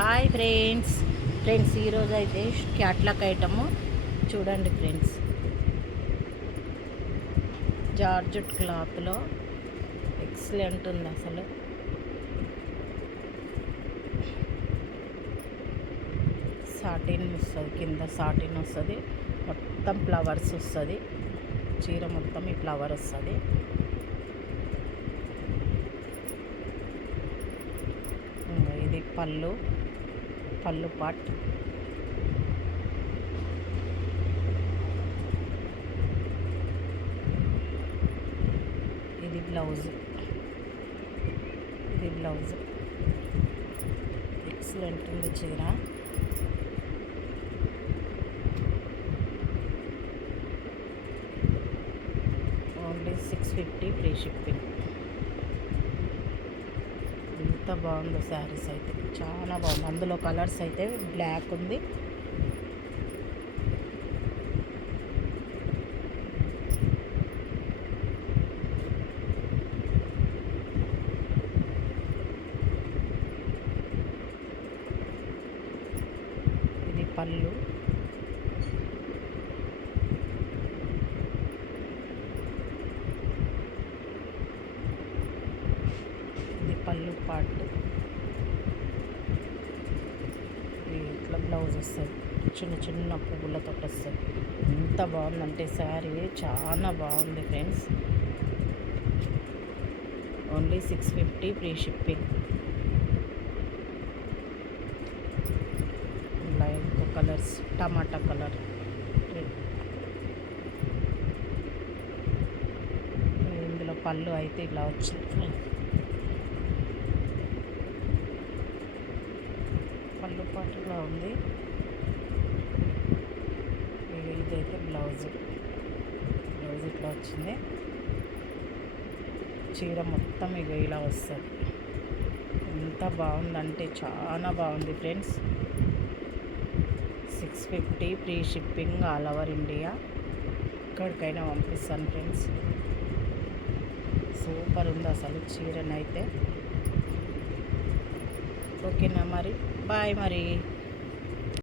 Hi friends ఈరోజు అయితే క్యాట్లాక్ item చూడండి ఫ్రెండ్స్. జార్జెట్ క్లాత్లో ఎక్సలెంట్ ఉంది అసలు. సాటిన్ వస్తుంది, కింద సాటిన్ వస్తుంది, మొత్తం ఫ్లవర్స్ వస్తుంది. చీర మొత్తం ఈ ఫ్లవర్ వస్తుంది. ఇది పళ్ళు పార్ట్. ఇది బ్లౌజ్ ఎక్సలెంట్ ఉంది చీర. Only 650 free shipping. ఎంత బాగుందో శారీస్ అయితే, చాలా బాగుంది. అందులో కలర్స్ అయితే బ్లాక్ ఉంది, ఇది పళ్ళు, ఇది పళ్ళు పార్ట్. ఇట్లా బ్లౌజ్ వస్తుంది, చిన్న చిన్న పువ్వులతో వస్తుంది. ఎంత బాగుందంటే శారీ చాలా బాగుంది friends. Only 650 free shipping. Light colours, టమాటా కలర్, ఇందులో పళ్ళు అయితే ఇలా వచ్చింది. పళ్ళు పాటుగా ఉంది. ఇదైతే బ్లౌజ్ ఇట్లా వచ్చింది. చీర మొత్తం ఇలా వస్తుంది. ఎంత బాగుందంటే చాలా బాగుంది friends. 650 free shipping all over India. ఎక్కడికైనా పంపిస్తాను ఫ్రెండ్స్. సూపర్ ఉంది అసలు చీరనైతే. ఓకేనా మరి, బాయ్ మరి.